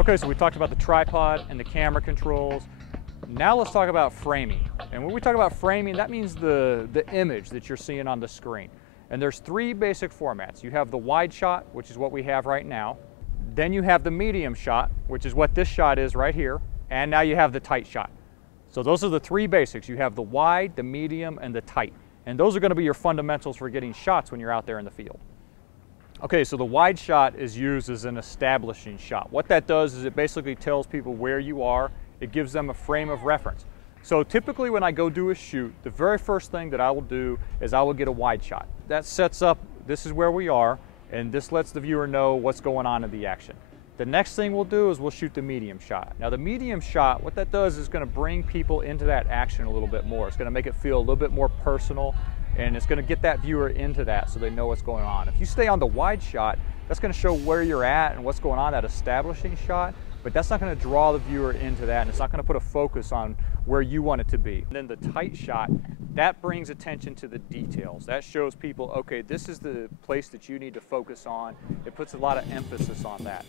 Okay, so we talked about the tripod and the camera controls. Now let's talk about framing. And when we talk about framing, that means the image that you're seeing on the screen. And there's three basic formats. You have the wide shot, which is what we have right now. Then you have the medium shot, which is what this shot is right here. And now you have the tight shot. So those are the three basics. You have the wide, the medium, and the tight. And those are going to be your fundamentals for getting shots when you're out there in the field. Okay, so the wide shot is used as an establishing shot. What that does is it basically tells people where you are. It gives them a frame of reference. So typically when I go do a shoot, the very first thing that I will do is I will get a wide shot. That sets up, this is where we are, and this lets the viewer know what's going on in the action. The next thing we'll do is we'll shoot the medium shot. Now the medium shot, what that does is going to bring people into that action a little bit more. It's going to make it feel a little bit more personal, and it's going to get that viewer into that so they know what's going on. If you stay on the wide shot, that's going to show where you're at and what's going on, that establishing shot, but that's not going to draw the viewer into that, and it's not going to put a focus on where you want it to be. And then the tight shot, that brings attention to the details. That shows people, okay, this is the place that you need to focus on. It puts a lot of emphasis on that.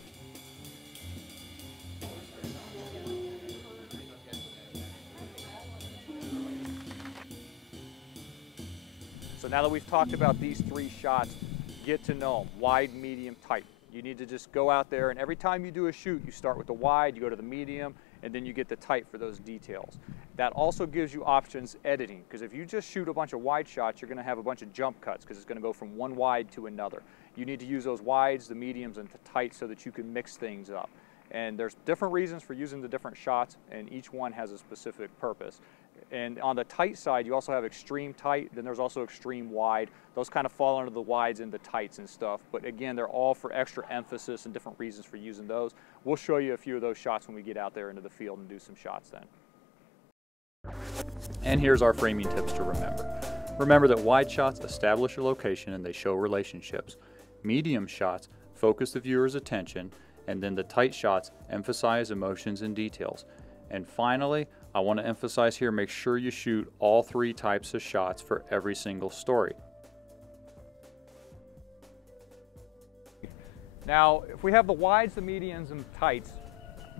So now that we've talked about these three shots, get to know them, wide, medium, tight. You need to just go out there, and every time you do a shoot, you start with the wide, you go to the medium, and then you get the tight for those details. That also gives you options editing, because if you just shoot a bunch of wide shots, you're going to have a bunch of jump cuts, because it's going to go from one wide to another. You need to use those wides, the mediums, and the tights so that you can mix things up. And there's different reasons for using the different shots, and each one has a specific purpose. And on the tight side, you also have extreme tight, then there's also extreme wide. Those kind of fall under the wides and the tights and stuff. But again, they're all for extra emphasis and different reasons for using those. We'll show you a few of those shots when we get out there into the field and do some shots then. And here's our framing tips to remember. Remember that wide shots establish a location and they show relationships. Medium shots focus the viewer's attention, and then the tight shots emphasize emotions and details. And finally, I want to emphasize here, make sure you shoot all three types of shots for every single story. Now, if we have the wides, the mediums, and the tights,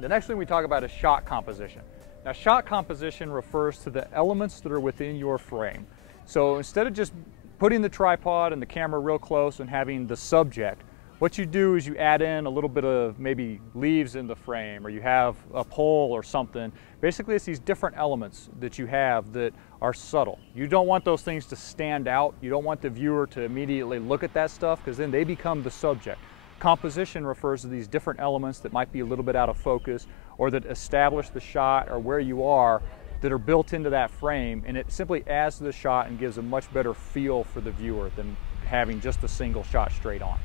the next thing we talk about is shot composition. Now, shot composition refers to the elements that are within your frame. So instead of just putting the tripod and the camera real close and having the subject, what you do is you add in a little bit of maybe leaves in the frame, or you have a pole or something. Basically, it's these different elements that you have that are subtle. You don't want those things to stand out. You don't want the viewer to immediately look at that stuff, because then they become the subject. Composition refers to these different elements that might be a little bit out of focus, or that establish the shot or where you are, that are built into that frame, and it simply adds to the shot and gives a much better feel for the viewer than having just a single shot straight on.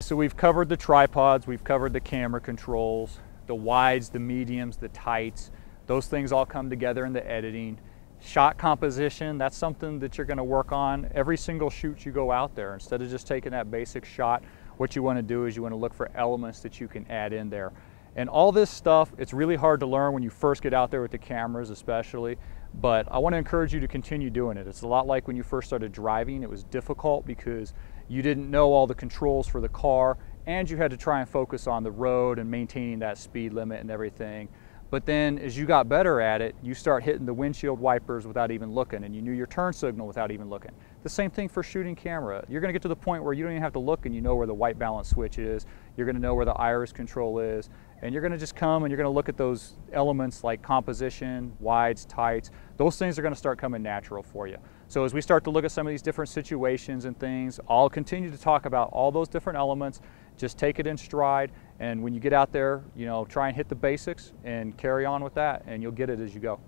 So we've covered the tripods, we've covered the camera controls, the wides, the mediums, the tights. Those things all come together in the editing. Shot composition, that's something that you're going to work on every single shoot you go out there. Instead of just taking that basic shot, what you want to do is you want to look for elements that you can add in there. And all this stuff, it's really hard to learn when you first get out there with the cameras especially, but I want to encourage you to continue doing it. It's a lot like when you first started driving. It was difficult because you didn't know all the controls for the car, and you had to try and focus on the road and maintaining that speed limit and everything. But then as you got better at it, you start hitting the windshield wipers without even looking, and you knew your turn signal without even looking. The same thing for shooting camera. You're going to get to the point where you don't even have to look, and you know where the white balance switch is. You're going to know where the iris control is, and you're going to just come and you're going to look at those elements like composition, wides, tights. Those things are going to start coming natural for you. So as we start to look at some of these different situations and things, I'll continue to talk about all those different elements. Just take it in stride, and when you get out there, try and hit the basics and carry on with that, and you'll get it as you go.